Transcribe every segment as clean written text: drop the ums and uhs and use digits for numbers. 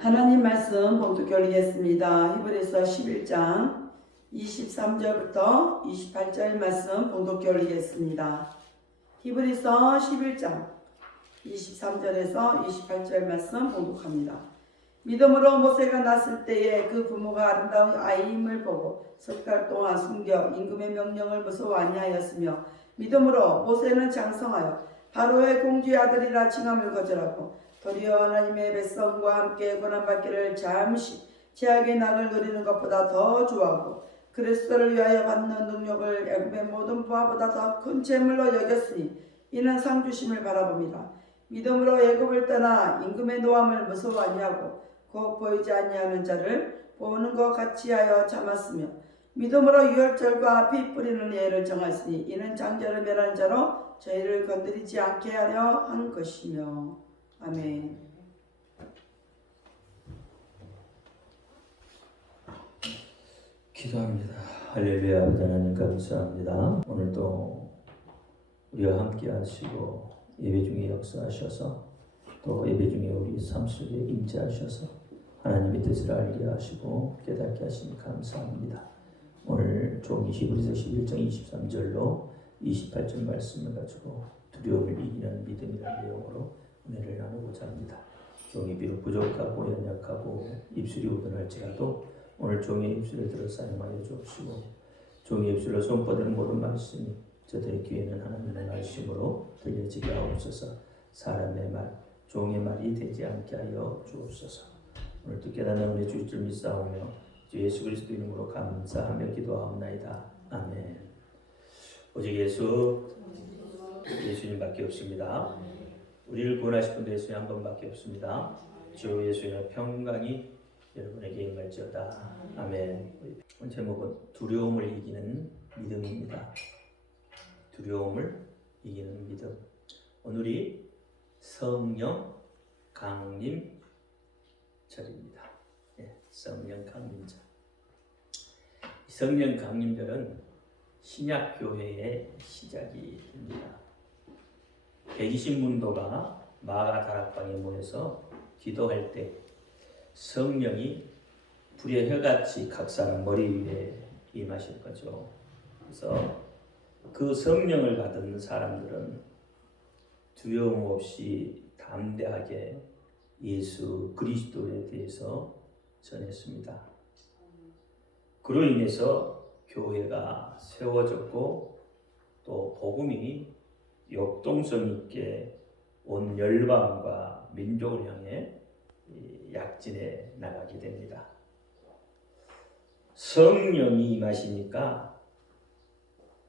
하나님 말씀 봉독 올리겠습니다. 히브리서 11장 23절부터 28절 말씀 봉독 올리겠습니다. 히브리서 11장 23절에서 28절 말씀 봉독합니다. 믿음으로 모세가 났을 때에 그 부모가 아름다운 아이임을 보고 석 달 동안 숨겨 임금의 명령을 무서워 아니하였으며, 믿음으로 모세는 장성하여 바로의 공주의 아들이라 칭함을 거절하고 도리어 하나님의 백성과 함께 고난받기를 잠시 제약의 낙을 누리는 것보다 더 좋아하고 그리스도를 위하여 받는 능력을 애굽의 모든 부하보다 더 큰 재물로 여겼으니 이는 상 주심을 바라봅니다. 믿음으로 애굽을 떠나 임금의 노함을 무서워 아니하고 곧 보이지 아니하는 자를 보는 것 같이 하여 참았으며, 믿음으로 유월절과 피 뿌리는 예를 정하였으니 이는 장자를 멸한 자로 저희를 건드리지 않게 하려 한 것이며. 아멘. 기도합니다. 할렐루야. 아버지 하나님 감사합니다. 오늘도 우리와 함께 하시고 예배 중에 역사하셔서 또 예배 중에 우리 삶 속에 임재하셔서 하나님의 뜻을 알게 하시고 깨닫게 하시니 감사합니다. 오늘 종이 히브리서 11장 23절로 28절 말씀을 가지고 두려움을 이기는 믿음이라는 내용으로 은혜를 나누고자 합니다. 종이 비록 부족하고 연약하고 입술이 우둔할지라도 오늘 종의 입술을 들어 사용하여 주옵시고, 종의 입술로 선포되는 모든 말씀이 저들의 귀에는 하나님의 말씀으로 들려지게 하옵소서. 사람의 말, 종의 말이 되지 않게 하여 주옵소서. 오늘도 깨닫는 은혜 주실 줄 믿사오며 주 예수 그리스도 이름으로 감사하며 기도하옵나이다. 아멘. 오직 예수님밖에 없습니다. 우리를 구원하실 분도 예수님 한 분밖에 없습니다. 주 예수님의 평강이 여러분에게 임할지어다. 아멘. 오늘 제목은 두려움을 이기는 믿음입니다. 두려움을 이기는 믿음. 오늘이 성령 강림 절입니다. 성령 강림절. 성령 강림절은 신약 교회의 시작이 됩니다. 120문도가 마가 다락방에 모여서 기도할 때 성령이 불의 혀같이 각 사람 머리 위에 임하실 거죠. 그래서 그 성령을 받은 사람들은 두려움 없이 담대하게 예수 그리스도에 대해서 전했습니다. 그로 인해서 교회가 세워졌고 또 복음이 역동성 있게 온 열방과 민족을 향해 약진해 나가게 됩니다. 성령이 임하시니까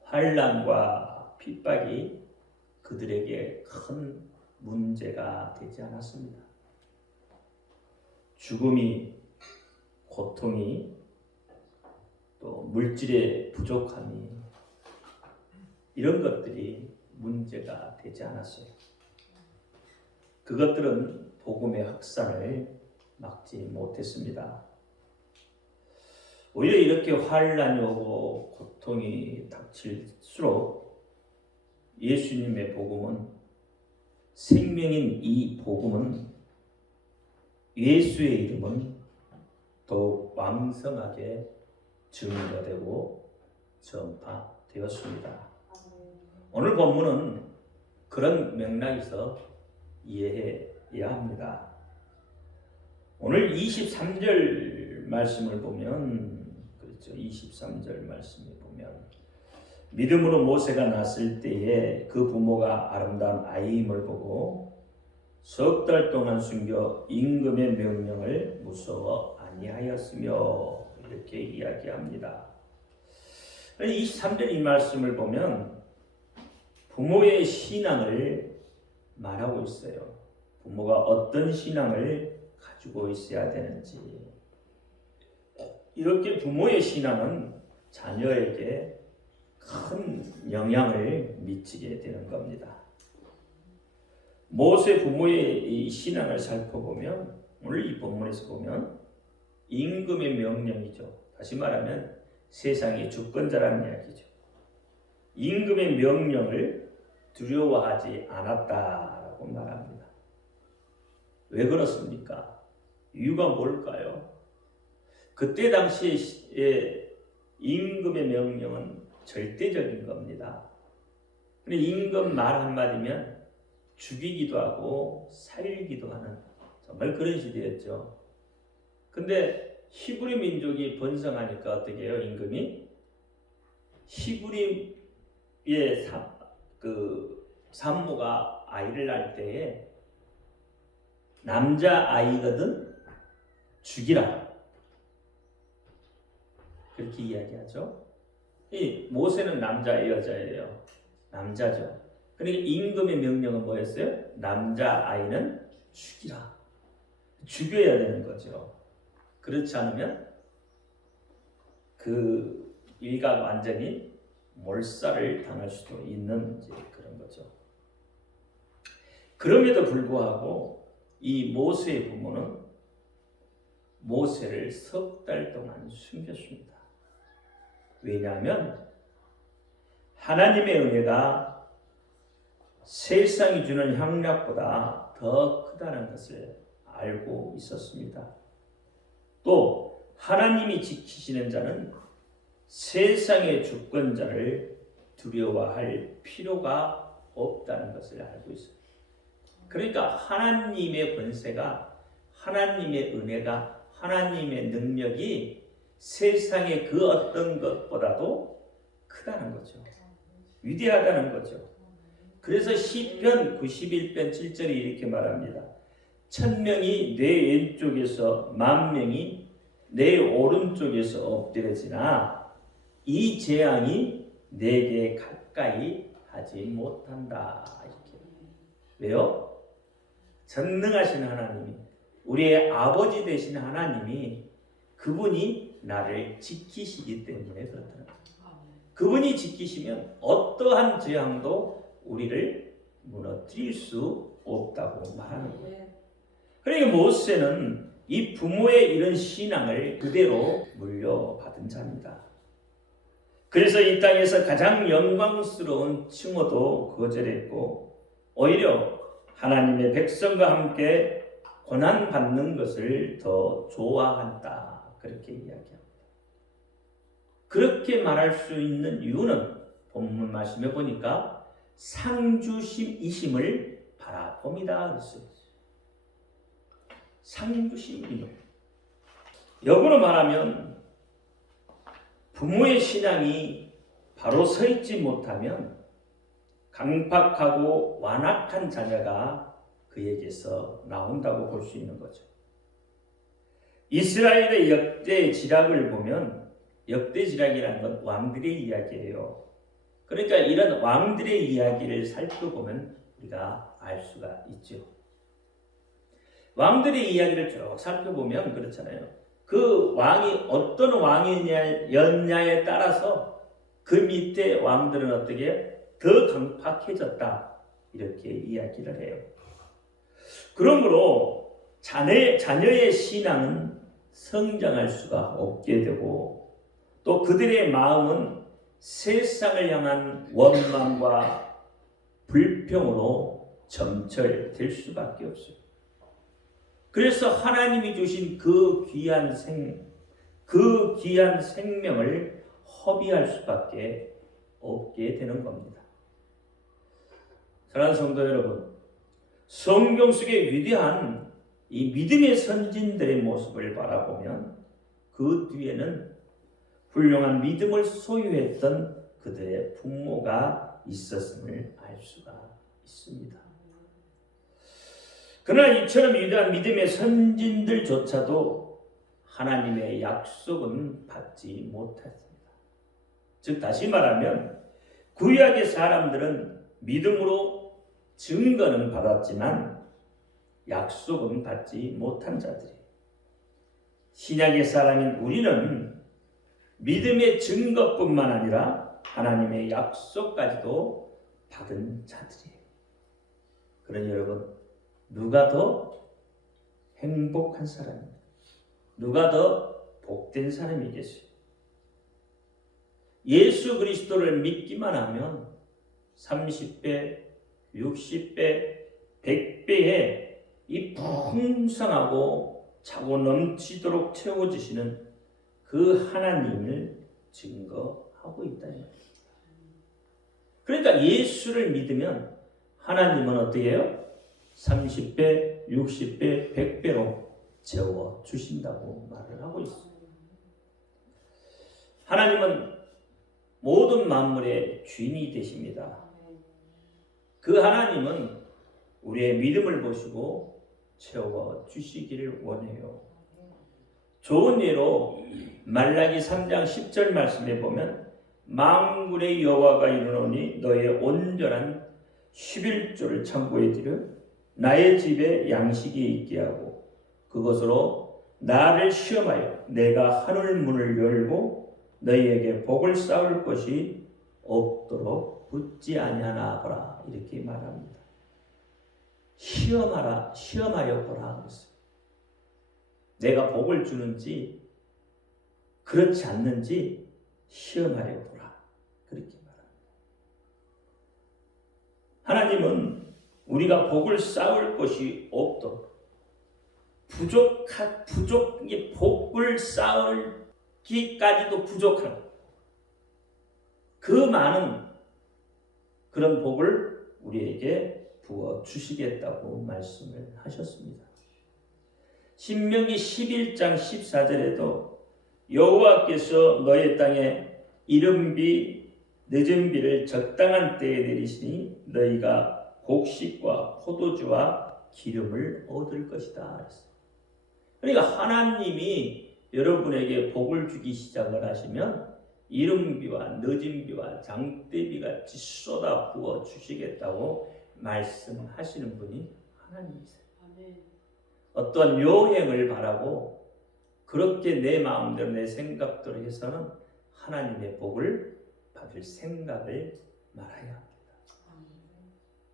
환난과 핍박이 그들에게 큰 문제가 되지 않았습니다. 죽음이, 고통이, 또 물질의 부족함이, 이런 것들이 문제가 되지 않았어요. 그것들은 복음의 확산을 막지 못했습니다. 오히려 이렇게 환난이 오고 고통이 닥칠수록 예수님의 복음은, 생명인 이 복음은, 예수의 이름은 더욱 왕성하게 증거되고 전파되었습니다. 오늘 본문은 그런 맥락에서 이해해야 합니다. 오늘 23절 말씀을 보면, 그렇죠, 23절 말씀을 보면 믿음으로 모세가 났을 때에 그 부모가 아름다운 아이임을 보고 석 달 동안 숨겨 임금의 명령을 무서워 아니하였으며, 이렇게 이야기합니다. 23절 이 말씀을 보면 부모의 신앙을 말하고 있어요. 부모가 어떤 신앙을 가지고 있어야 되는지. 이렇게 부모의 신앙은 자녀에게 큰 영향을 미치게 되는 겁니다. 모세 부모의 이 신앙을 살펴보면, 오늘 이 본문에서 보면 임금의 명령이죠. 다시 말하면 세상의 주권자라는 이야기죠. 임금의 명령을 두려워하지 않았다라고 말합니다. 왜 그렇습니까? 이유가 뭘까요? 그때 당시에 임금의 명령은 절대적인 겁니다. 근데 임금 말 한마디면 죽이기도 하고 살기도 하는 정말 그런 시대였죠. 근데 히브리 민족이 번성하니까 어떻게 해요? 임금이 히브리의 산모가 아이를 낳을 때에 남자 아이거든 죽이라 그렇게 이야기하죠. 이 모세는 남자예요, 여자예요? 남자죠. 그러니까 임금의 명령은 뭐였어요? 남자 아이는 죽이라. 죽여야 되는 거죠. 그렇지 않으면 그 일가가 완전히 몰살을 당할 수도 있는 그런 거죠. 그럼에도 불구하고 이 모세의 부모는 모세를 석 달 동안 숨겼습니다. 왜냐하면 하나님의 은혜가 세상이 주는 향락보다 더 크다는 것을 알고 있었습니다. 또 하나님이 지키시는 자는 세상의 주권자를 두려워할 필요가 없다는 것을 알고 있어요. 그러니까 하나님의 권세가, 하나님의 은혜가, 하나님의 능력이 세상의 그 어떤 것보다도 크다는 거죠. 위대하다는 거죠. 그래서 시편 91편 7절이 이렇게 말합니다. 1000명이 내 왼쪽에서 10,000명이 내 오른쪽에서 엎드려지나 이 재앙이 내게 가까이 하지 못한다. 이렇게. 왜요? 전능하신 하나님이, 우리의 아버지 되신 하나님이, 그분이 나를 지키시기 때문에 그렇다는 거예요. 그분이 지키시면 어떠한 재앙도 우리를 무너뜨릴 수 없다고 말하는 거예요. 그러니까 모세는 이 부모의 이런 신앙을 그대로 물려받은 자입니다. 그래서 이 땅에서 가장 영광스러운 칭호도 거절했고 오히려 하나님의 백성과 함께 고난받는 것을 더 좋아한다. 그렇게 이야기합니다. 그렇게 말할 수 있는 이유는 본문 말씀에 보니까 상주심이심을 바라봅니다. 그랬어요. 상주심이요. 역으로 말하면 부모의 신앙이 바로 서 있지 못하면 강팍하고 완악한 자녀가 그에게서 나온다고 볼 수 있는 거죠. 이스라엘의 역대 지락을 보면, 역대 지락이라는 건 왕들의 이야기예요. 그러니까 이런 왕들의 이야기를 살펴보면 우리가 알 수가 있죠. 왕들의 이야기를 쭉 살펴보면 그렇잖아요. 그 왕이 어떤 왕이었냐에 따라서 그 밑에 왕들은 어떻게 더 강팍해졌다. 이렇게 이야기를 해요. 그러므로 자녀의 신앙은 성장할 수가 없게 되고 또 그들의 마음은 세상을 향한 원망과 불평으로 점철될 수밖에 없어요. 그래서 하나님이 주신 그 귀한 생명을 허비할 수밖에 없게 되는 겁니다. 사랑하는 성도 여러분, 성경 속의 위대한 이 믿음의 선진들의 모습을 바라보면 그 뒤에는 훌륭한 믿음을 소유했던 그들의 부모가 있었음을 알 수가 있습니다. 그러나 이처럼 위대한 믿음의 선진들조차도 하나님의 약속은 받지 못했습니다. 즉 다시 말하면 구약의 사람들은 믿음으로 증거는 받았지만 약속은 받지 못한 자들이에요. 신약의 사람인 우리는 믿음의 증거뿐만 아니라 하나님의 약속까지도 받은 자들이에요. 그러니 여러분, 누가 더 행복한 사람입니까? 누가 더 복된 사람이겠어요? 예수 그리스도를 믿기만 하면 30배, 60배, 100배의 이 풍성하고 차고 넘치도록 채워주시는 그 하나님을 증거하고 있다. 그러니까 예수를 믿으면 하나님은 어떻게 해요? 30배, 60배, 100배로 채워주신다고 말을 하고 있어요. 하나님은 모든 만물의 주인이 되십니다. 그 하나님은 우리의 믿음을 보시고 채워주시기를 원해요. 좋은 예로 말라기 3장 10절 말씀에 보면 만군의 여호와가 이르노니 너의 온전한 11조를 창고에 들여 나의 집에 양식이 있게 하고 그것으로 나를 시험하여 내가 하늘 문을 열고 너희에게 복을 쌓을 것이 없도록 붙지 아니하나 보라. 이렇게 말합니다. 시험하라, 시험하여 보라 그랬어요. 내가 복을 주는지 그렇지 않는지 시험하여 보라. 그렇게 말합니다. 하나님은 우리가 복을 쌓을 것이 없도록 복을 쌓기까지도 부족한 그 많은 그런 복을 우리에게 부어 주시겠다고 말씀을 하셨습니다. 신명기 11장 14절에도 여호와께서 너의 땅에 이른비 늦은비를 적당한 때에 내리시니 너희가 곡식과 포도주와 기름을 얻을 것이다. 그러니까 하나님이 여러분에게 복을 주기 시작을 하시면 이른비와 늦은비와 장대비같이 쏟아 부어 주시겠다고 말씀하시는 분이 하나님이세요. 어떤 요행을 바라고 그렇게 내 마음대로 내 생각대로 해서는 하나님의 복을 받을 생각을 말아야 합니다.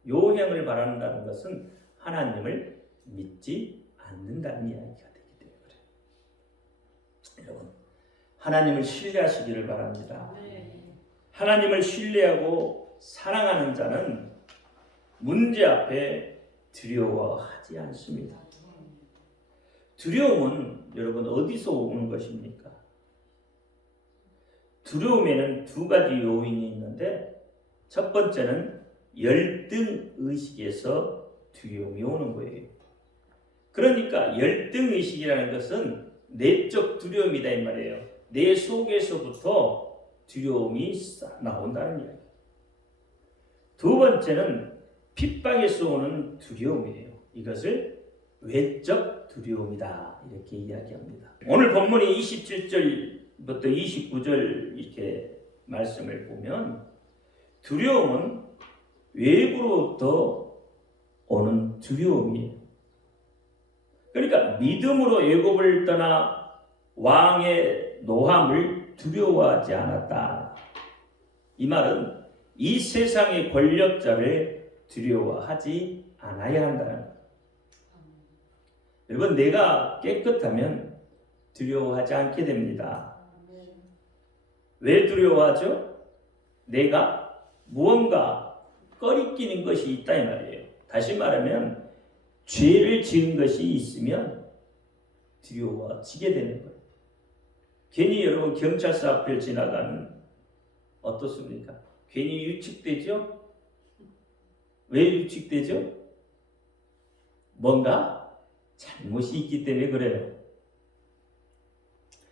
요행을 바란다는 것은 하나님을 믿지 않는다는 이야기가 되기 때문에 그래요. 여러분, 하나님을 신뢰하시기를 바랍니다. 하나님을 신뢰하고 사랑하는 자는 문제 앞에 두려워하지 않습니다. 두려움은 여러분 어디서 오는 것입니까? 두려움에는 두 가지 요인이 있는데 첫 번째는 열등의식에서 두려움이 오는 거예요. 그러니까 열등의식이라는 것은 내적 두려움이다 이 말이에요. 내 속에서부터 두려움이 나온다는 이야기. 두 번째는 핍박에서 오는 두려움이에요. 이것을 외적 두려움이다 이렇게 이야기합니다. 오늘 본문이 27절부터 29절 이렇게 말씀을 보면 두려움은 외부로부터 오는 두려움이에요. 그러니까 믿음으로 애굽을 떠나 왕의 노함을 두려워하지 않았다. 이 말은 이 세상의 권력자를 두려워하지 않아야 한다는 거예요. 여러분, 내가 깨끗하면 두려워하지 않게 됩니다. 왜 두려워하죠? 내가 무언가 꺼리끼는 것이 있다 이 말이에요. 다시 말하면 죄를 지은 것이 있으면 두려워지게 되는 거예요. 괜히 여러분 경찰서 앞을 지나가면 어떻습니까? 괜히 유축되죠? 왜 유축되죠? 뭔가 잘못이 있기 때문에 그래요.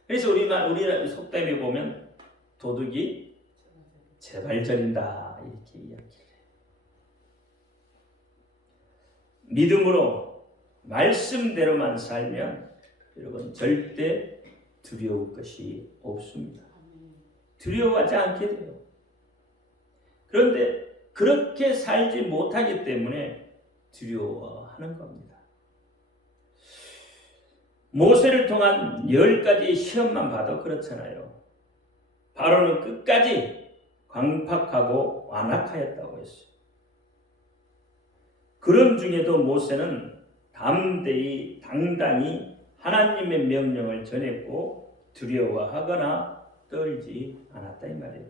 그래서 우리나라 속담에 보면 도둑이 재발절인다 이렇게 이야기를 해요. 믿음으로 말씀대로만 살면 여러분 절대 두려울 것이 없습니다. 두려워하지 않게 돼요. 그런데 그렇게 살지 못하기 때문에 두려워하는 겁니다. 모세를 통한 10가지 시험만 봐도 그렇잖아요. 바로는 끝까지 광팍하고 완악하였다고 했어요. 그런 중에도 모세는 담대히 당당히 하나님의 명령을 전했고 두려워하거나 떨지 않았다 이 말이에요.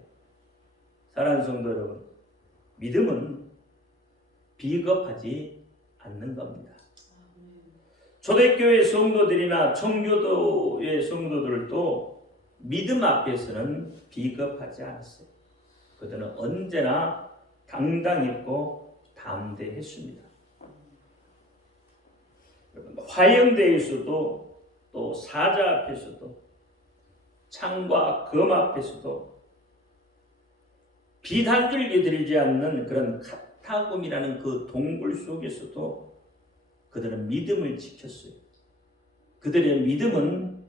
사랑하는 성도 여러분, 믿음은 비겁하지 않는 겁니다. 초대교회 성도들이나 청교도의 성도들도 믿음 앞에서는 비겁하지 않았어요. 그들은 언제나 당당했고 담대했습니다. 화형대에서도 또 사자 앞에서도 창과 검 앞에서도 빛 한 줄기 들지 않는 그런 카타곰이라는 그 동굴 속에서도 그들은 믿음을 지켰어요. 그들의 믿음은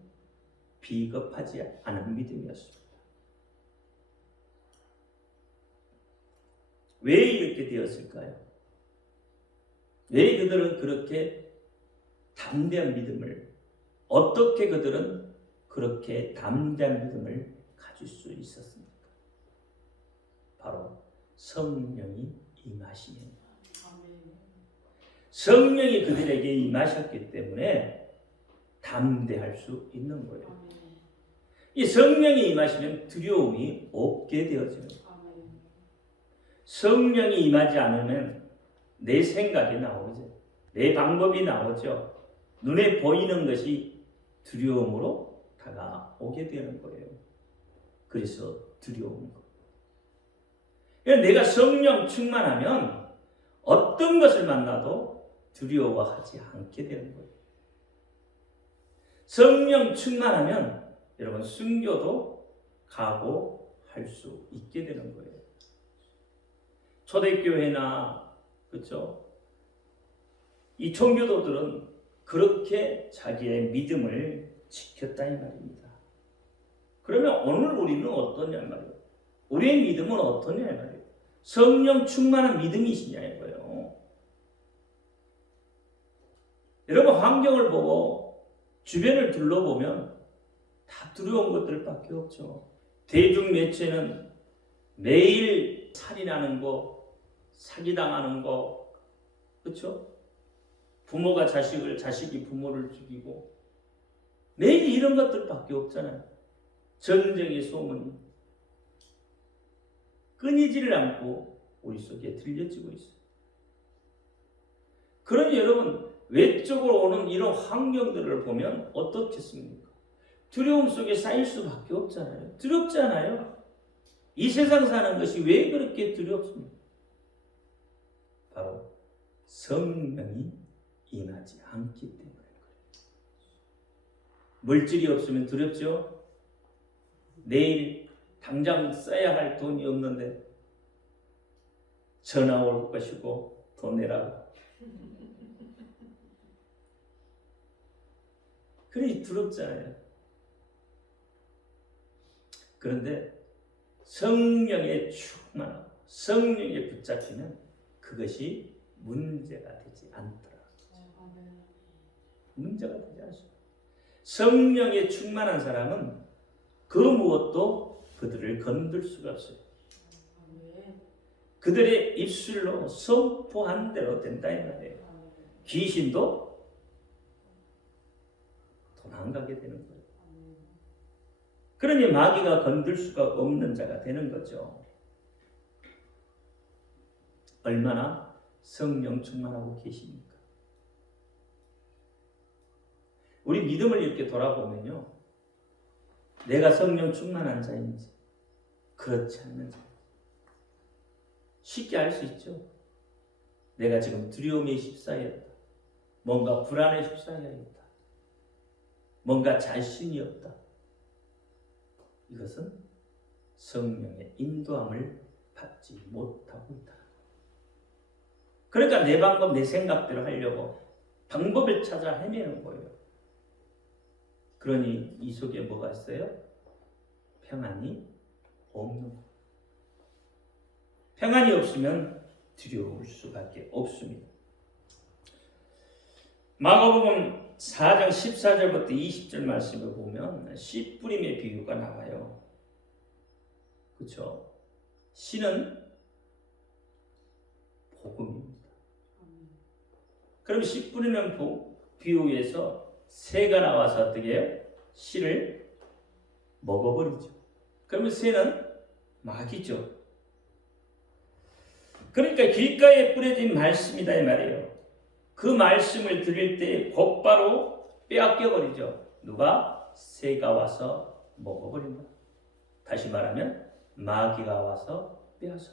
비겁하지 않은 믿음이었습니다. 왜 이렇게 되었을까요? 왜 그들은 그렇게 담대한 믿음을, 어떻게 그들은 그렇게 담대한 믿음을 가질 수 있었습니까? 바로 성령이 임하시면, 성령이 그들에게 임하셨기 때문에 담대할 수 있는 거예요. 이 성령이 임하시면 두려움이 없게 되어지는 거예요. 성령이 임하지 않으면 내 생각이 나오죠. 내 방법이 나오죠. 눈에 보이는 것이 두려움으로 다가오게 되는 거예요. 그래서 두려운 거. 그러니까 내가 성령 충만하면 어떤 것을 만나도 두려워하지 않게 되는 거예요. 성령 충만하면 여러분 순교도 각오할 수 있게 되는 거예요. 초대교회나 그렇죠? 이 청교도들은 그렇게 자기의 믿음을 지켰다 이 말입니다. 그러면 오늘 우리는 어떠냐 말이에요. 우리의 믿음은 어떠냐 말이에요. 성령 충만한 믿음이시냐 이거예요. 여러분 환경을 보고 주변을 둘러보면 다 두려운 것들밖에 없죠. 대중 매체는 매일 살인하는 거, 사기당하는 거, 그렇죠? 부모가 자식을, 자식이 부모를 죽이고 매일 이런 것들밖에 없잖아요. 전쟁의 소문이 끊이지를 않고 우리 속에 들려지고 있어요. 그러니 여러분 외적으로 오는 이런 환경들을 보면 어떻겠습니까? 두려움 속에 쌓일 수밖에 없잖아요. 두렵잖아요. 이 세상 사는 것이 왜 그렇게 두렵습니까? 바로 성령이 임하지 않기 때문에 그래요. 물질이 없으면 두렵죠? 내일 당장 써야 할 돈이 없는데 전화 올 것이고 돈 내라고. 그러니 두렵잖아요. 그런데 성령의 충만하고 성령에 붙잡히면 그것이 문제가 되지 않더라. 문제가 되지 않습니다. 성령에 충만한 사람은 그 무엇도 그들을 건들 수가 없어요. 그들의 입술로 선포한 대로 된다 이 말이에요. 귀신도 도망가게 되는 거예요. 그러니 마귀가 건들 수가 없는 자가 되는 거죠. 얼마나 성령 충만하고 계십니까? 우리 믿음을 이렇게 돌아보면요, 내가 성령 충만한 자인지 그렇지 않는 자 쉽게 알 수 있죠. 내가 지금 두려움에 휩싸였다. 뭔가 불안에 휩싸여있다. 뭔가 자신이 없다. 이것은 성령의 인도함을 받지 못하고 있다. 그러니까 내 방법, 내 생각대로 하려고 방법을 찾아 헤매는 거예요. 그러니 이 속에 뭐가 있어요? 평안이 없는 거예요. 평안이 없으면 두려울 수밖에 없습니다. 마가복음 4장 14절부터 20절 말씀을 보면 씨 뿌림의 비유가 나와요. 그렇죠? 씨는 복음입니다. 그럼 씨 뿌리는 비유에서 새가 나와서 어떻게 해요? 씨를 먹어버리죠. 그러면 새는 마귀죠. 그러니까 길가에 뿌려진 말씀이다 이 말이에요. 그 말씀을 들을 때 곧바로 빼앗겨 버리죠. 누가? 새가 와서 먹어버린다. 다시 말하면 마귀가 와서 빼앗아.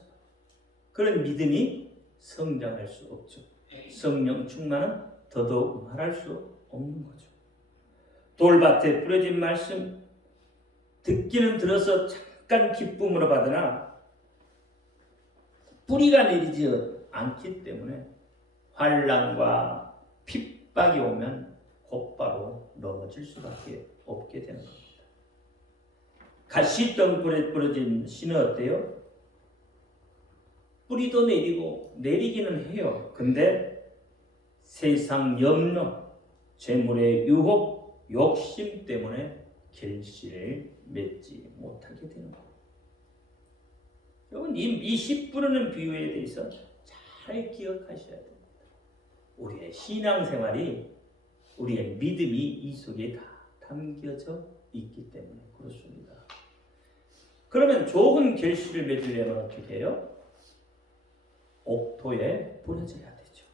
그런 믿음이 성장할 수 없죠. 성령 충만은 더더욱 말할 수 없는 거죠. 돌밭에 뿌려진 말씀 듣기는 들어서 잠깐 기쁨으로 받으나 뿌리가 내리지 않기 때문에 환난과 핍박이 오면 곧바로 넘어질 수밖에 없게 되는 겁니다. 가시덩굴에 뿌려진 씨는 어때요? 뿌리도 내리고 내리기는 해요. 근데 세상 염려, 재물의 유혹, 욕심 때문에 결실을 맺지 못하게 되는 거예요. 여러분 이 씨 뿌리는 비유에 대해서 잘 기억하셔야 됩니다. 우리의 신앙생활이, 우리의 믿음이 이 속에 다 담겨져 있기 때문에 그렇습니다. 그러면 좋은 결실을 맺으려면 어떻게 해요? 옥토에 뿌려져야 되죠.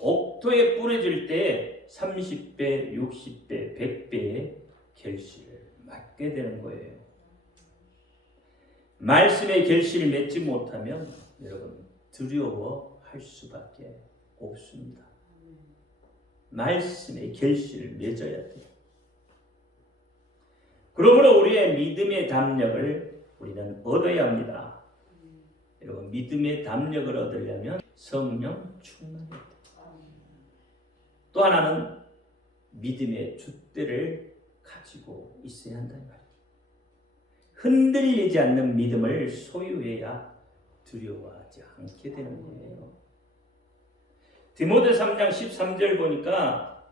옥토에 뿌려질 때 30배, 60배, 100배의 결실을 맺게 되는 거예요. 말씀의 결실을 맺지 못하면 여러분 두려워할 수밖에 없습니다. 말씀의 결실을 맺어야 돼요. 그러므로 우리의 믿음의 담력을 우리는 얻어야 합니다. 여러분 믿음의 담력을 얻으려면 성령 충만해야 돼요. 또 하나는 믿음의 줏대를 가지고 있어야 한다는 말이에요. 흔들리지 않는 믿음을 소유해야 두려워하지 않게 되는 거예요. 디모데 3장 13절 보니까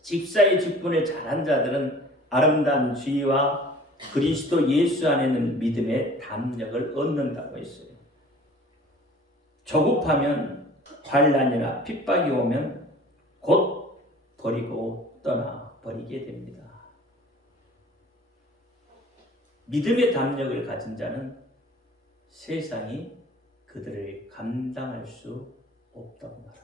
집사의 직분을 잘한 자들은 아름다운 지혜와 그리스도 예수 안에는 믿음의 담력을 얻는다고 했어요. 조급하면 환난이나 핍박이 오면 곧 버리고 떠나버리게 됩니다. 믿음의 담력을 가진 자는 세상이 그들을 감당할 수 없다고 말합니다.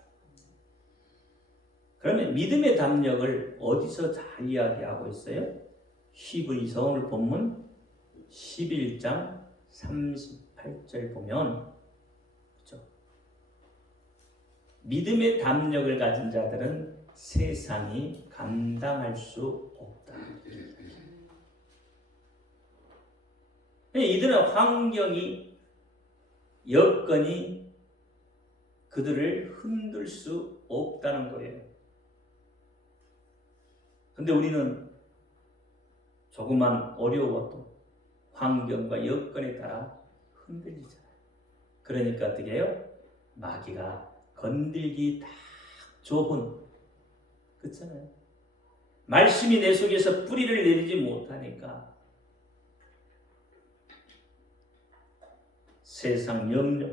그러면 믿음의 담력을 어디서 잘 이야기하고 있어요? 히브리서 오늘 본문 11장 38절 보면 그렇죠? 믿음의 담력을 가진 자들은 세상이 감당할 수 없다. 이들은 환경이, 여건이 그들을 흔들 수 없다는 거예요. 근데 우리는 조금만 어려워도 환경과 여건에 따라 흔들리잖아요. 그러니까 어떻게 해요? 마귀가 건들기 딱 좋은, 그렇잖아요. 말씀이 내 속에서 뿌리를 내리지 못하니까 세상 염려,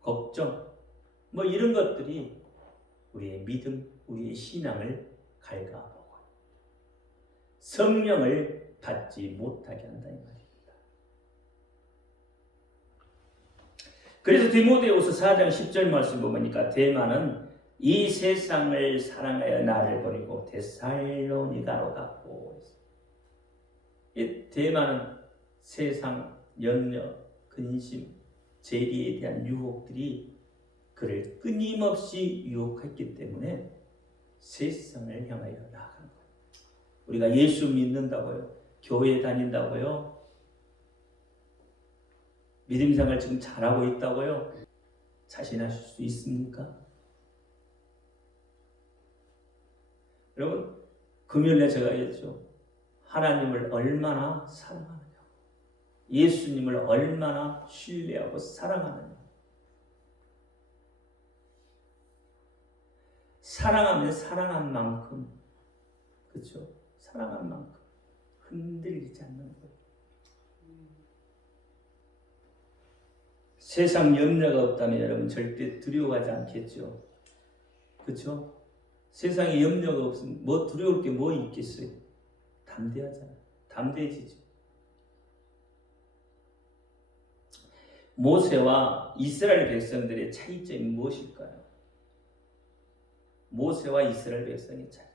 걱정, 뭐 이런 것들이 우리의 믿음, 우리의 신앙을 갉아먹어요. 성령을 받지 못하게 한다 이 말입니다. 그래서 디모데후서 4장 10절 말씀 보니까 데마는 이 세상을 사랑하여 나를 버리고 데살로니가로 갔고, 이 데마는 세상 염려, 근심, 재리에 대한 유혹들이 그를 끊임없이 유혹했기 때문에 세상을 향하여 나아간 거예요. 우리가 예수 믿는다고요? 교회 다닌다고요? 믿음 생활 지금 잘하고 있다고요? 자신하실 수 있습니까? 여러분, 금요일에 제가 얘기했죠. 하나님을 얼마나 사랑하느냐, 예수님을 얼마나 신뢰하고 사랑하느냐. 사랑하면 사랑한 만큼, 그렇죠? 사랑한 만큼 흔들리지 않는 거예요. 세상 염려가 없다면 여러분 절대 두려워하지 않겠죠. 그렇죠? 세상에 염려가 없으면 뭐 두려울 게 뭐 있겠어요? 담대하잖아요. 담대해지죠. 모세와 이스라엘 백성들의 차이점이 무엇일까요? 모세와 이스라엘 백성의 차이점.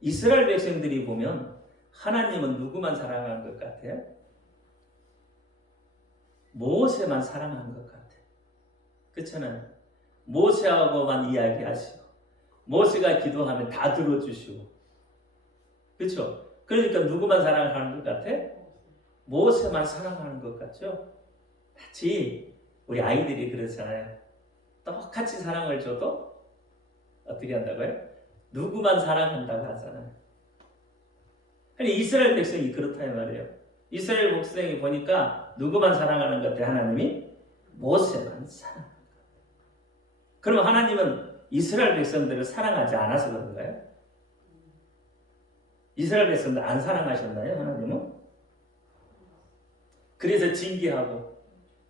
이스라엘 백성들이 보면 하나님은 누구만 사랑한 것 같아요? 모세만 사랑한 것 같아요. 그렇잖아요. 모세하고만 이야기하시고 모세가 기도하면 다 들어주시고, 그렇죠? 그러니까 누구만 사랑하는 것 같아? 모세만 사랑하는 것 같죠? 마치 우리 아이들이 그렇잖아요. 똑같이 사랑을 줘도 어떻게 한다고요? 누구만 사랑한다고 하잖아요. 아니, 이스라엘 백성이 그렇다 이 말이에요. 이스라엘 백성이 보니까 누구만 사랑하는 것 같아? 하나님이 모세만 사랑하는 것 같아. 그러면 하나님은 이스라엘 백성들을 사랑하지 않아서 그런가요? 이스라엘 백성들 안 사랑하셨나요? 하나님은? 그래서 징계하고,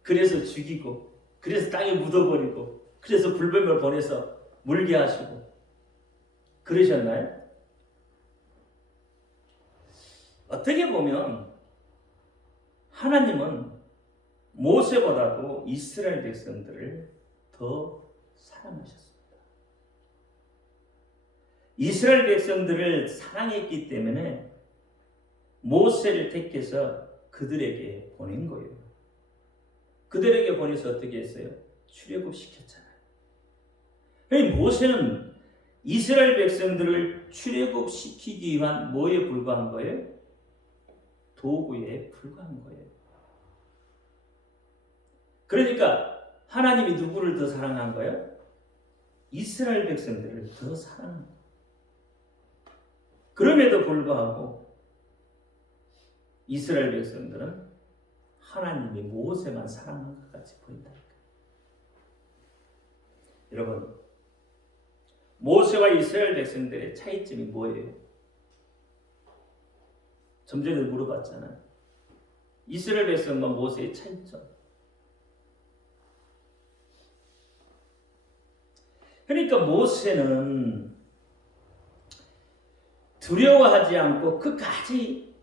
그래서 죽이고, 그래서 땅에 묻어버리고, 그래서 불뱀을 보내서 물게 하시고 그러셨나요? 어떻게 보면 하나님은 모세보다도 이스라엘 백성들을 더 사랑하셨습니다. 이스라엘 백성들을 사랑했기 때문에 모세를 택해서 그들에게 보낸 거예요. 그들에게 보내서 어떻게 했어요? 출애굽시켰잖아요. 모세는 이스라엘 백성들을 출애굽시키기 위한 뭐에 불과한 거예요? 도구에 불과한 거예요. 그러니까 하나님이 누구를 더 사랑한 거예요? 이스라엘 백성들을 더 사랑한 거예요. 그럼에도 불구하고 이스라엘 백성들은 하나님이 모세만 사랑한 것 같이 보인다니까요. 여러분, 모세와 이스라엘 백성들의 차이점이 뭐예요? 좀 전에 물어봤잖아요. 이스라엘 백성과 모세의 차이점. 그러니까 모세는 두려워하지 않고 끝까지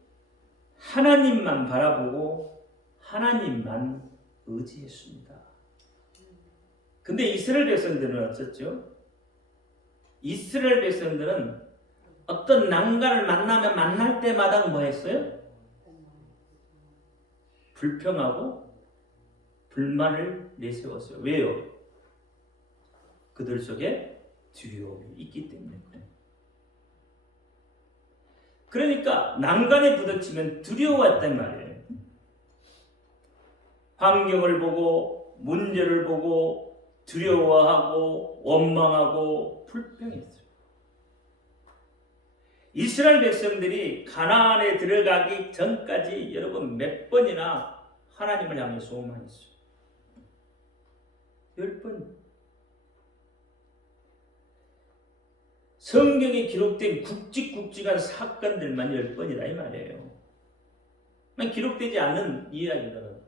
하나님만 바라보고 하나님만 의지했습니다. 근데 이스라엘 백성들은 어쩌죠? 이스라엘 백성들은 어떤 난관을 만나면 만날 때마다 뭐 했어요? 불평하고 불만을 내세웠어요. 왜요? 그들 속에 두려움이 있기 때문에 그래요. 그러니까 난간에 부딪히면 두려워했단 말이에요. 환경을 보고 문제를 보고 두려워하고 원망하고 불평했어요. 이스라엘 백성들이 가나안에 들어가기 전까지 여러분 몇 번이나 하나님을 향해 소망했어요. 10번. 성경에 기록된 굵직굵직한 사건들만 10번이다 이 말이에요. 기록되지 않는 이야기들은,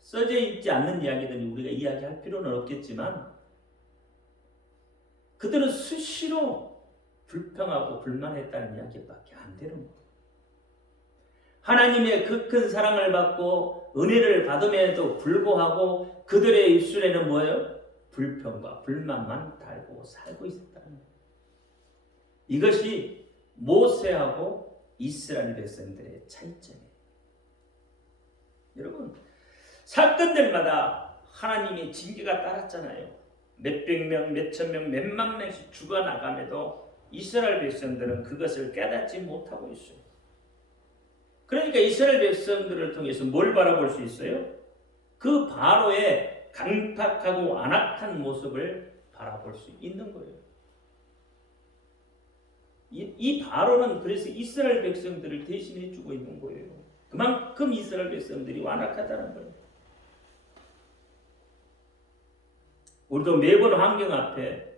써져 있지 않는 이야기들은 우리가 이야기할 필요는 없겠지만 그들은 수시로 불평하고 불만했다는 이야기밖에 안 되는 거예요. 하나님의 그 큰 사랑을 받고 은혜를 받음에도 불구하고 그들의 입술에는 뭐예요? 불평과 불만만 달고 살고 있었다는 거예요. 이것이 모세하고 이스라엘 백성들의 차이점이에요. 여러분, 사건들마다 하나님의 징계가 따랐잖아요. 몇백 명, 몇천 명, 몇만 명씩 죽어나감에도 이스라엘 백성들은 그것을 깨닫지 못하고 있어요. 그러니까 이스라엘 백성들을 통해서 뭘 바라볼 수 있어요? 그 바로의 강팍하고 안악한 모습을 바라볼 수 있는 거예요. 이 바로는 그래서 이스라엘 백성들을 대신해 주고 있는 거예요. 그만큼 이스라엘 백성들이 완악하다는 거예요. 우리도 매번 환경 앞에,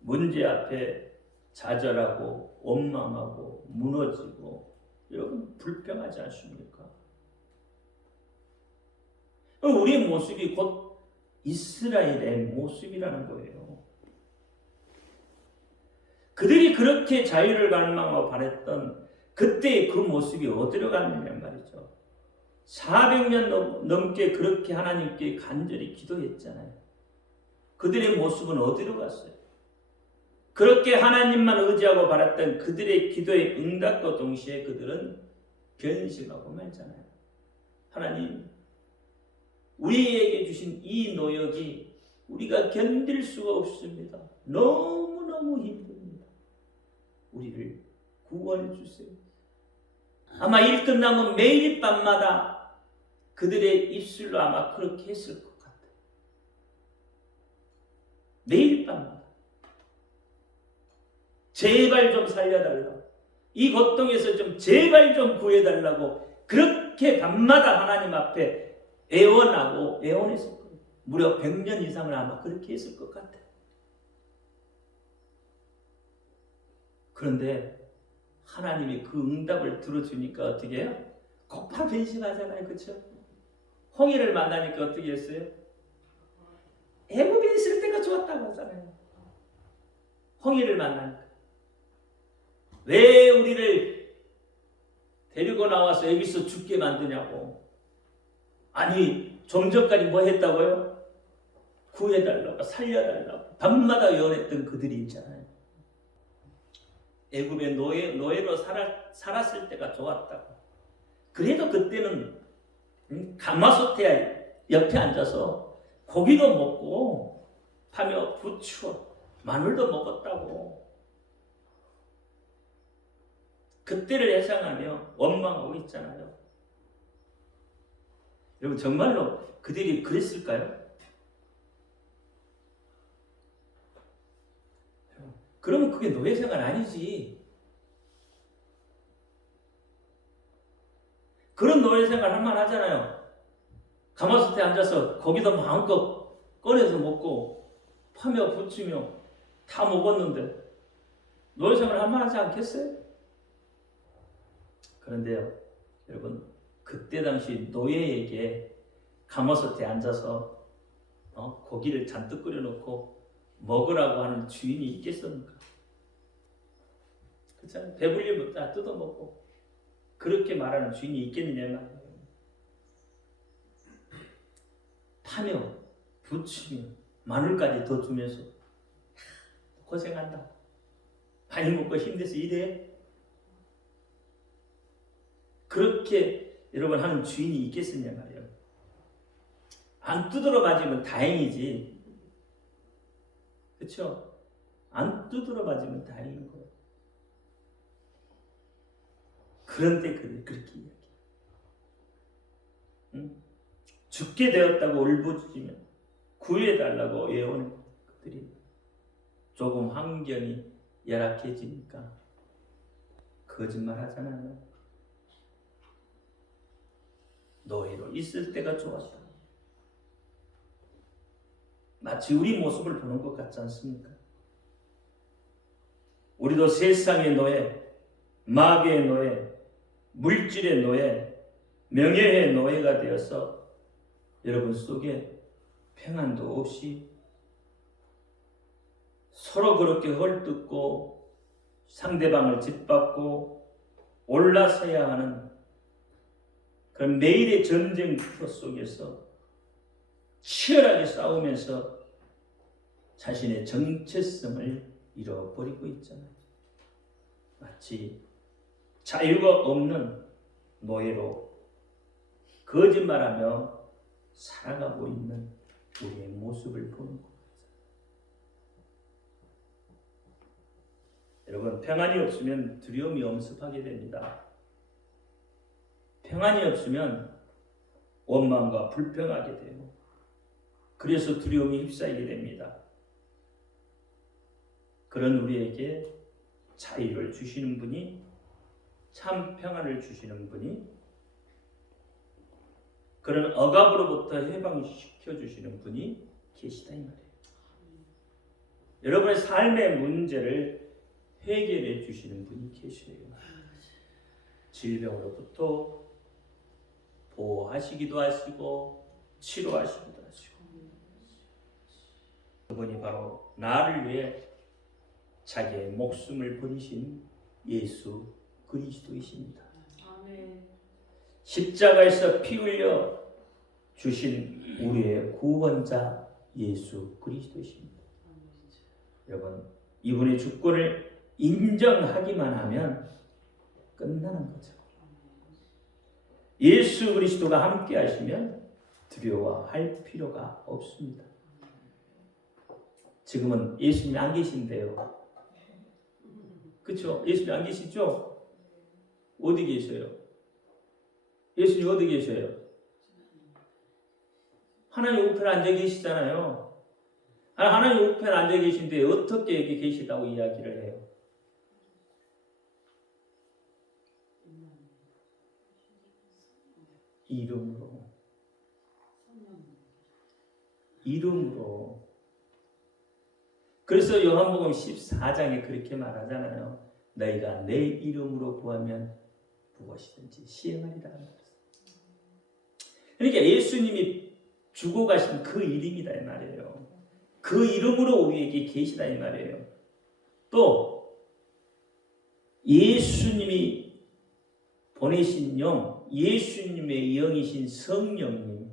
문제 앞에 좌절하고 원망하고 무너지고 여러분 불평하지 않습니까? 우리의 모습이 곧 이스라엘의 모습이라는 거예요. 그들이 그렇게 자유를 갈망하고 바랬던 그때의 그 모습이 어디로 갔느냐 말이죠. 400년 넘게 그렇게 하나님께 간절히 기도했잖아요. 그들의 모습은 어디로 갔어요? 그렇게 하나님만 의지하고 바랐던 그들의 기도의 응답과 동시에 그들은 변심하고 말잖아요. 하나님, 우리에게 주신 이 노역이 우리가 견딜 수가 없습니다. 너무너무 힘듭니다. 우리를 구원해 주세요. 아마 일 끝나면 매일 밤마다 그들의 입술로 아마 그렇게 했을 것 같아요. 매일 밤마다. 제발 좀 살려달라고. 이 고통에서 좀 제발 좀 구해달라고 그렇게 밤마다 하나님 앞에 애원하고 애원했을 거예요. 무려 100년 이상을 아마 그렇게 했을 것 같아요. 그런데 하나님이 그 응답을 들어주니까 어떻게 해요? 곧바로 변심하잖아요. 그렇죠? 홍해를 만나니까 어떻게 했어요? 애굽에 있을 때가 좋았다고 하잖아요. 홍해를 만나니까. 왜 우리를 데리고 나와서 여기서 죽게 만드냐고. 아니, 좀 전까지 뭐 했다고요? 구해달라고, 살려달라고 밤마다 애원했던 그들이 있잖아요. 애굽의 노예로 살았을 때가 좋았다고. 그래도 그때는 가마솥에 옆에 앉아서 고기도 먹고 하며 부추, 마늘도 먹었다고. 그때를 회상하며 원망하고 있잖아요. 여러분 정말로 그들이 그랬을까요? 그러면 그게 노예생활 아니지. 그런 노예생활 할만 하잖아요. 가마솥에 앉아서 고기도 마음껏 꺼내서 먹고 파며 부치며 다 먹었는데 노예생활 할만 하지 않겠어요? 그런데요, 여러분, 그때 당시 노예에게 가마솥에 앉아서 고기를 잔뜩 끓여놓고 먹으라고 하는 주인이 있겠습니까? 그렇잖아요. 배불리면 다 뜯어먹고 그렇게 말하는 주인이 있겠느냐 말이에요. 파며 부치며 마늘까지 더 주면서 고생한다. 많이 먹고 힘들어서 일해. 그렇게 여러분 하는 주인이 있겠느냐 말이에요. 안 두드러 맞으면 다행이지. 그렇죠? 안 두드러 맞으면 다행인 거예요. 그런데 그들 그렇게 이야기해요. 응? 죽게 되었다고 울부짖으며 구해달라고 애원해. 그들이 조금 환경이 열악해지니까 거짓말 하잖아요. 노예로 있을 때가 좋았다. 마치 우리 모습을 보는 것 같지 않습니까? 우리도 세상의 노예, 마귀의 노예, 물질의 노예, 명예의 노예가 되어서 여러분 속에 평안도 없이 서로 그렇게 헐뜯고 상대방을 짓밟고 올라서야 하는 그런 매일의 전쟁터 속에서 치열하게 싸우면서 자신의 정체성을 잃어버리고 있잖아요. 마치 자유가 없는 노예로 거짓말하며 살아가고 있는 우리의 모습을 보는 것 같아요. 여러분, 평안이 없으면 두려움이 엄습하게 됩니다. 평안이 없으면 원망과 불평하게 돼요. 그래서 두려움이 휩싸이게 됩니다. 그런 우리에게 자유를 주시는 분이, 참 평안을 주시는 분이, 그런 억압으로부터 해방시켜 주시는 분이 계시다 이 말이에요. 여러분의 삶의 문제를 해결해 주시는 분이 계셔요. 질병으로부터 보호하시기도 하시고 치료하시기도 하시고, 그분이 바로 나를 위해 자기의 목숨을 버리신 예수 그리스도이십니다. 아멘. 십자가에서 피 흘려 주신 우리의 구원자 예수 그리스도십니다. 여러분, 이분의 주권을 인정하기만 하면 끝나는 거죠. 예수 그리스도가 함께 하시면 두려워할 필요가 없습니다. 지금은 예수님이 안 계신데요. 그렇죠? 예수님이 안 계시죠? 어디 계셔요? 예수님 어디 계셔요? 하나님 우편에 앉아 계시잖아요. 하나님 우편에 앉아 계신데 어떻게 여기 계시다고 이야기를 해요? 이름으로. 그래서 요한복음 14장에 그렇게 말하잖아요. 너희가 내 이름으로 구하면 무엇이든지 시행하리라. 그러니까 예수님이 주고 가신 그 이름이다 이 말이에요. 그 이름으로 우리에게 계시다 이 말이에요. 또 예수님이 보내신 영, 예수님의 영이신 성령님,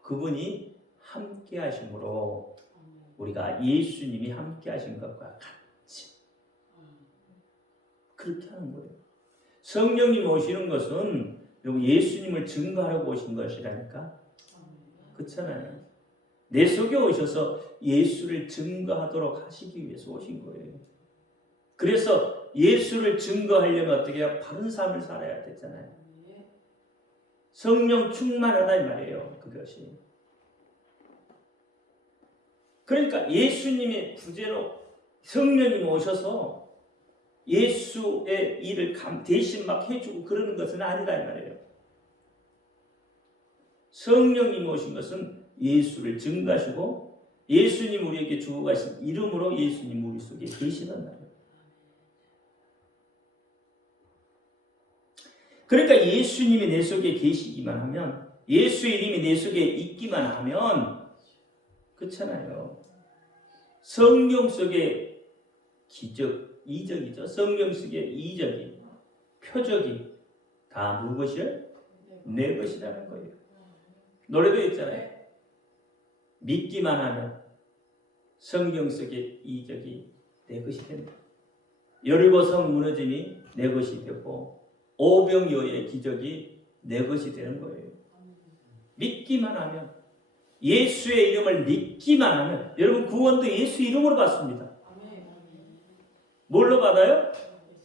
그분이 함께 하심으로 우리가 예수님이 함께 하신 것과 같이 그렇게 하는 거예요. 성령님 오시는 것은 여러분 예수님을 증거하려고 오신 것이라니까. 그렇잖아요. 내 속에 오셔서 예수를 증거하도록 하시기 위해서 오신 거예요. 그래서 예수를 증거하려면 어떻게 해요? 바른 삶을 살아야 되잖아요. 성령 충만하다 이 말이에요. 그것이. 그러니까 예수님이 구제로 성령님이 오셔서 예수의 일을 대신 막 해주고 그러는 것은 아니다 이 말이에요. 성령님이 오신 것은 예수를 증거하시고 예수님 우리에게 주고 가신 이름으로 예수님 우리 속에 계시단 말이에요. 그러니까 예수님이 내 속에 계시기만 하면, 예수의 이름이 내 속에 있기만 하면, 그렇잖아요. 성령 속에 기적, 이적이죠. 성령 속에 이적이, 표적이 다 누구 것이요? 내 것이라는 거예요. 노래도 있잖아요. 믿기만 하면 성경 속의 이적이 내 것이 된다. 여리고성 무너짐이 내 것이 되고 오병이어의 기적이 내 것이 되는 거예요. 믿기만 하면, 예수의 이름을 믿기만 하면, 여러분 구원도 예수 이름으로 받습니다. 뭘로 받아요?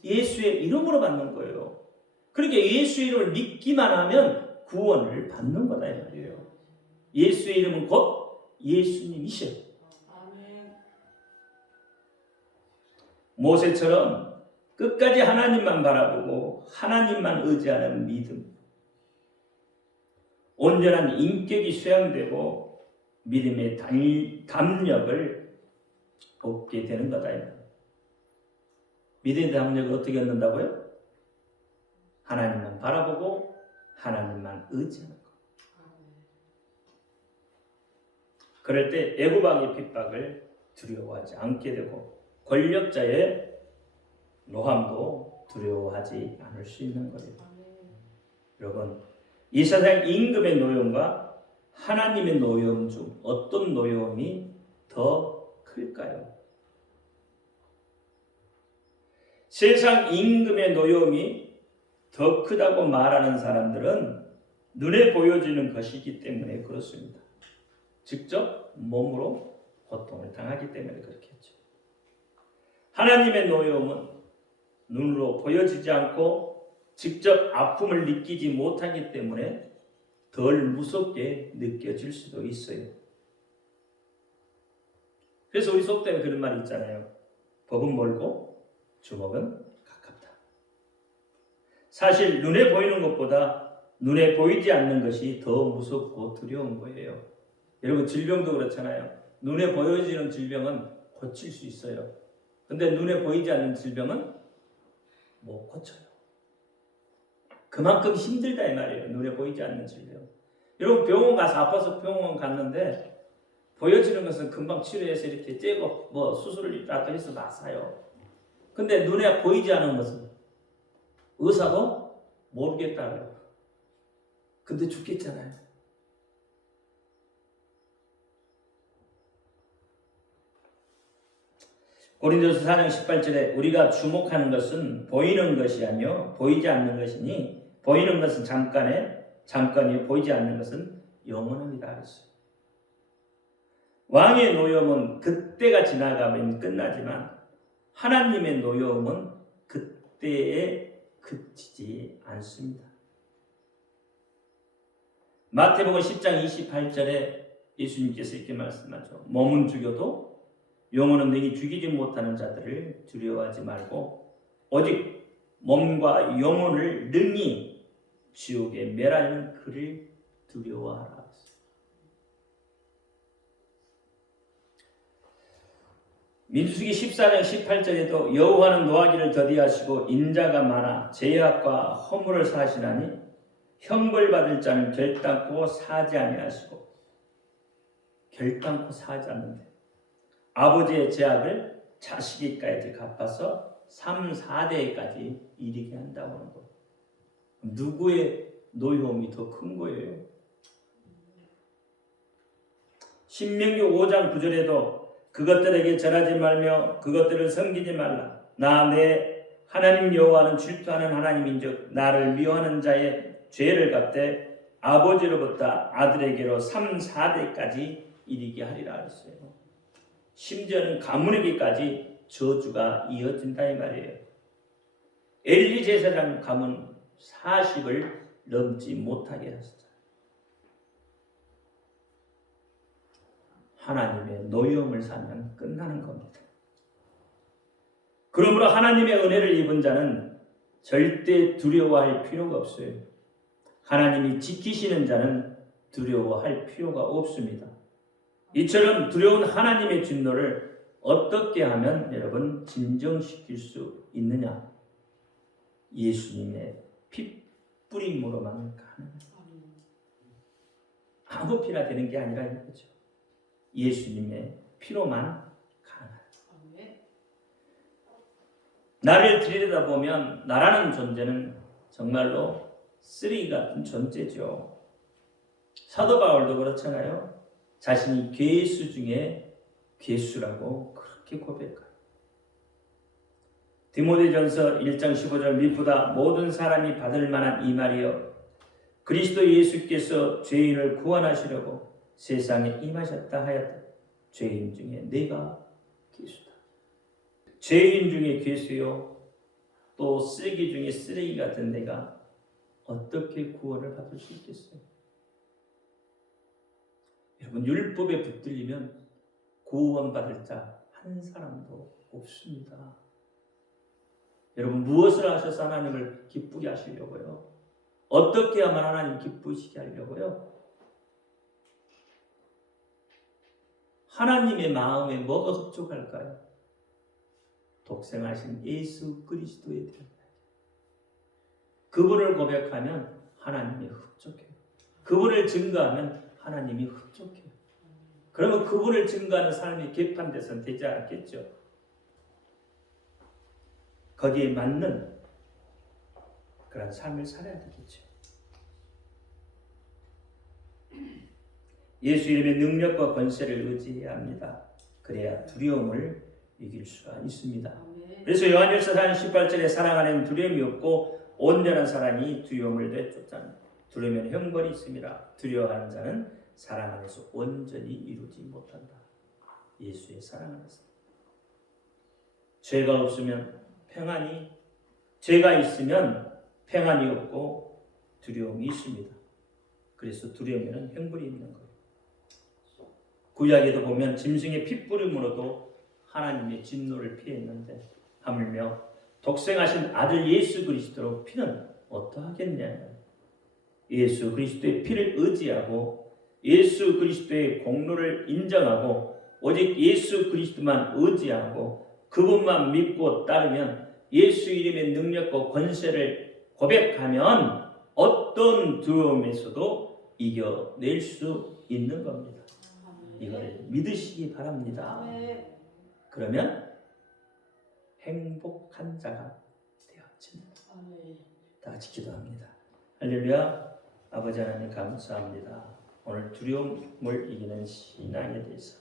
예수의 이름으로 받는 거예요. 그러니까 예수의 이름을 믿기만 하면 구원을 받는 거다 이 말이에요. 예수의 이름은 곧 예수님이셔. 모세처럼 끝까지 하나님만 바라보고 하나님만 의지하는 믿음, 온전한 인격이 수양되고 믿음의 담력을 얻게 되는 거다. 믿음의 담력을 어떻게 얻는다고요? 하나님만 바라보고 하나님만 의지하는 것. 그럴 때 애굽왕의 핍박을 두려워하지 않게 되고 권력자의 노함도 두려워하지 않을 수 있는 거예요. 여러분, 이 세상 임금의 노염과 하나님의 노염 중 어떤 노염이 더 클까요? 세상 임금의 노염이 더 크다고 말하는 사람들은 눈에 보여지는 것이기 때문에 그렇습니다. 직접 몸으로 고통을 당하기 때문에 그렇게 했죠. 하나님의 노여움은 눈으로 보여지지 않고 직접 아픔을 느끼지 못하기 때문에 덜 무섭게 느껴질 수도 있어요. 그래서 우리 속담에 그런 말이 있잖아요. 법은 멀고 주먹은 가깝다. 사실 눈에 보이는 것보다 눈에 보이지 않는 것이 더 무섭고 두려운 거예요. 여러분 질병도 그렇잖아요. 눈에 보여지는 질병은 고칠 수 있어요. 근데 눈에 보이지 않는 질병은 못 고쳐요. 그만큼 힘들다 이 말이에요. 눈에 보이지 않는 질병. 여러분 병원 가서 아파서 병원 갔는데 보여지는 것은 금방 치료해서 이렇게 째고 뭐 수술이라도 해서 나사요. 근데 눈에 보이지 않는 것은 의사도 모르겠다고요. 근데 죽겠잖아요. 고린도서 4장 18절에 우리가 주목하는 것은 보이는 것이 아니요 보이지 않는 것이니 보이는 것은 잠깐이요 보이지 않는 것은 영원합니다 했어요. 왕의 노여움은 그때가 지나가면 끝나지만 하나님의 노여움은 그때에 그치지 않습니다. 마태복음 10장 28절에 예수님께서 이렇게 말씀하죠. 몸은 죽여도 영혼은 능히 죽이지 못하는 자들을 두려워하지 말고 오직 몸과 영혼을 능히 지옥에 멸하는 그를 두려워하라. 민수기 14장 18절에도 여호와는 노하기를 더디하시고 인자가 많아 죄악과 허물을 사하시나니 형벌받을 자는 결단코 사지 아니하시고 결단코 사지 않는데 아버지의 죄악을 자식에까지 갚아서 3, 4대까지 이르게 한다고 하는 거예요. 누구의 노여움이 더 큰 거예요? 신명기 5장 9절에도 그것들에게 절하지 말며 그것들을 섬기지 말라. 나 내 하나님 여호와는 질투하는 하나님인즉 나를 미워하는 자의 죄를 갚되 아버지로부터 아들에게로 3, 4대까지 이르게 하리라 했어요. 심지어는 가문에게까지 저주가 이어진다 이 말이에요. 엘리 제사장 가문 40을 넘지 못하게 했어요. 하나님의 노여움을 사면 끝나는 겁니다. 그러므로 하나님의 은혜를 입은 자는 절대 두려워할 필요가 없어요. 하나님이 지키시는 자는 두려워할 필요가 없습니다. 이처럼 두려운 하나님의 진노를 어떻게 하면 여러분 진정시킬 수 있느냐? 예수님의 피 뿌림으로만 가능합니다. 아무 피나 되는 게 아니라 이거죠. 예수님의 피로만 가능합니다. 나를 들여다보면 나라는 존재는 정말로 쓰레기 같은 존재죠. 사도 바울도 그렇잖아요. 자신이 괴수 중에 괴수라고 그렇게 고백해요. 디모데전서 1장 15절 미쁘다 모든 사람이 받을 만한 이 말이여 그리스도 예수께서 죄인을 구원하시려고 세상에 임하셨다 하였다. 죄인 중에 내가 괴수다. 죄인 중에 괴수요 또 쓰레기 중에 쓰레기 같은 내가 어떻게 구원을 받을 수 있겠어요? 여러분 율법에 붙들리면 구원받을 자 한 사람도 없습니다. 여러분 무엇을 하셔서 하나님을 기쁘게 하시려고요? 어떻게 하면 하나님 기쁘시게 하려고요? 하나님의 마음에 뭐가 흡족할까요? 독생하신 예수 그리스도에 대한 그분을 고백하면 하나님이 흡족해요. 그분을 증거하면 하나님이 흡족해요. 그러면 그분을 증거하는 삶이 개판돼서는 되지 않겠죠. 거기에 맞는 그런 삶을 살아야 되겠죠. 예수 이름의 능력과 권세를 의지해야 합니다. 그래야 두려움을 이길 수가 있습니다. 그래서 요한일서 4장 18절에 사랑 안에는 두려움이 없고 온전한 사람이 두려움을 내쫓잖아요. 두려움에는 형벌이 있습니다. 두려워하는 자는 사랑 안에서 온전히 이루지 못한다. 예수의 사랑 안에서. 죄가 없으면 평안이, 죄가 있으면 평안이 없고 두려움이 있습니다. 그래서 두려움에는 형벌이 있는 거예요. 구약에도 보면 짐승의 핏부림으로도 하나님의 진노를 피했는데 하물며 독생하신 아들 예수 그리스도로 피는 어떠하겠냐. 예수 그리스도의 피를 의지하고 예수 그리스도의 공로를 인정하고 오직 예수 그리스도만 의지하고 그분만 믿고 따르면 예수 이름의 능력과 권세를 고백하면 어떤 두려움에서도 이겨낼 수 있는 겁니다. 이걸 믿으시기 바랍니다. 그러면 행복한 자가 되어집니다. 다 같이 기도합니다. 할렐루야. 아버지 하나님 감사합니다. 오늘 두려움을 이기는 신앙에 대해서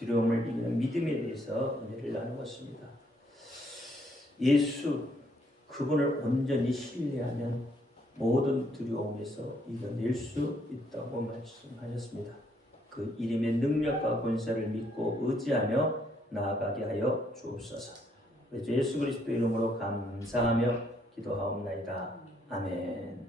두려움을 이기는 믿음에 대해서 은혜를 나누었습니다. 예수 그분을 온전히 신뢰하면 모든 두려움에서 이겨낼 수 있다고 말씀하셨습니다. 그 이름의 능력과 권세를 믿고 의지하며 나아가게 하여 주옵소서. 예수 그리스도 이름으로 감사하며 기도하옵나이다. 아멘.